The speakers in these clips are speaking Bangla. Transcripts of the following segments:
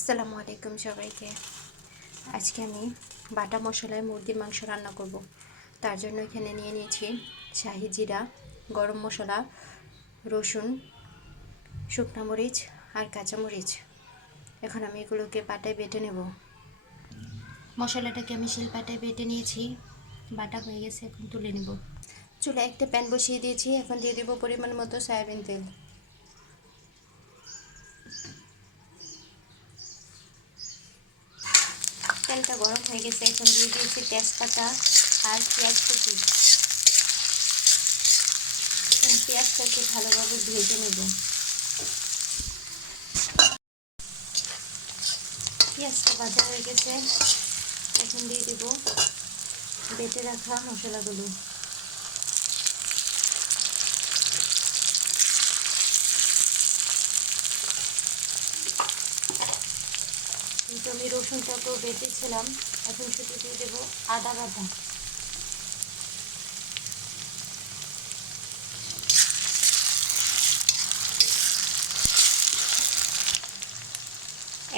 আসসালামু আলাইকুম সবাইকে। আজকে আমি বাটা মশলায় মুরগির মাংস রান্না করব। তার জন্য এখানে নিয়ে নিয়েছি শাহি জিরা, গরম মশলা, রসুন, শুকনো মরিচ আর কাঁচামরিচ। এখন আমি এগুলোকে পাটায় বেটে নেব। মশলাটাকে আমি শিলপাটায় বেটে নিয়েছি, বাটা হয়ে গেছে, এখন তুলে নেব। চুলায় একটা প্যান বসিয়ে দিয়েছি, এখন দিয়ে দেব পরিমাণ মতো সয়াবিন তেল। তেলটা গরম হয়ে গেছে, এখন দিয়ে দিয়েছি তেজপাতা আর পেঁয়াজ কুচি। পেঁয়াজটাকে ভালোভাবে ভেজে নেব। পেঁয়াজটা ভাজা হয়ে গেছে, এখন দিয়ে দেব বেটে রাখা মশলাগুলো। কিন্তু আমি রসুনটাকেও বেটেছিলাম, এখন শুধু দিয়ে দেব আদা বাটা।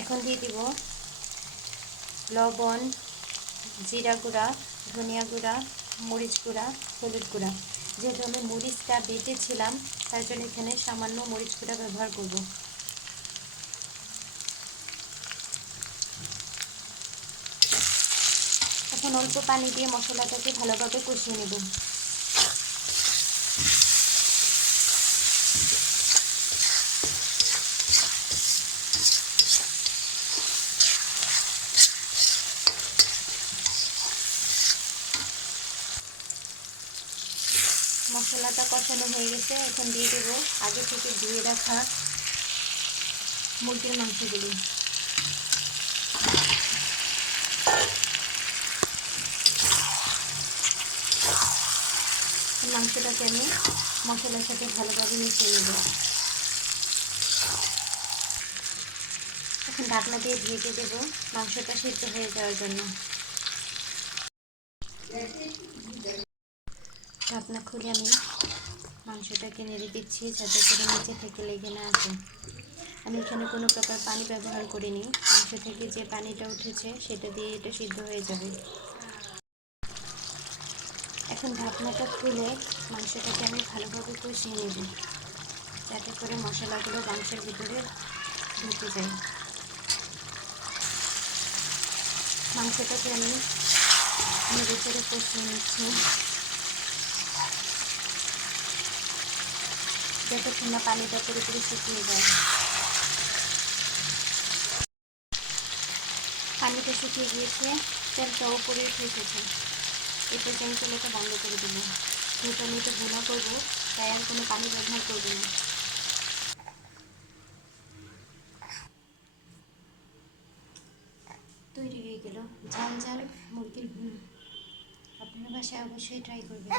এখন দিয়ে দিব লবণ, জিরা গুঁড়া, ধনিয়া গুঁড়া, মরিচ গুঁড়া, হলুদ গুঁড়া। যেহেতু আমি মরিচটা বেটেছিলাম, তার জন্য এখানে সামান্য মরিচ গুঁড়া ব্যবহার করব। এখন অল্প পানি দিয়ে মশলাটাকে ভালোভাবে কষিয়ে নেব। মশলাটা কষানো হয়ে গেছে, এখন দিয়ে দেব আগে থেকে ধুয়ে রাখা মুরগির মাংসগুলি। মাংসটাকে আমি মশলার সাথে ভালোভাবে মিশিয়ে নেব। এখন ঢাকনা দিয়ে ঢেকে দেব মাংসটা সিদ্ধ হয়ে যাওয়ার জন্য। ঢাকনা খুলে আমি মাংসটাকে নেড়ে দিচ্ছি, যাতে করে নিচে থেকে লেগে না আসে। আমি এখানে কোনো প্রকার পানি ব্যবহার করিনি, মাংস থেকে যে পানিটা উঠেছে সেটা দিয়ে এটা সিদ্ধ হয়ে যাবে। এখন ঢাকনাটা খুলে মাংসটাকে আমি ভালোভাবে কষিয়ে নেব, যাতে করে মশলাগুলো মাংসের ভিতরে ঢুকে যায়। মাংসটাকে আমি নেড়ে চেড়ে কষিয়ে নিচ্ছি, যতক্ষণ না পানিটা পুরোপুরি শুকিয়ে যায়। পানিটা শুকিয়ে গিয়েছে, তেলটা উপরে উঠে এসেছে। এরপর আমি চুলাটা বন্ধ করে দেবো। যেহেতু আমি এটা ভুনা করবো, তাই আর কোনো পানি ব্যবহার করবো না। তৈরি হয়ে গেল ঝাল ঝাল মুরগির ভুনা। আপনার বাসায় অবশ্যই ট্রাই করবেন।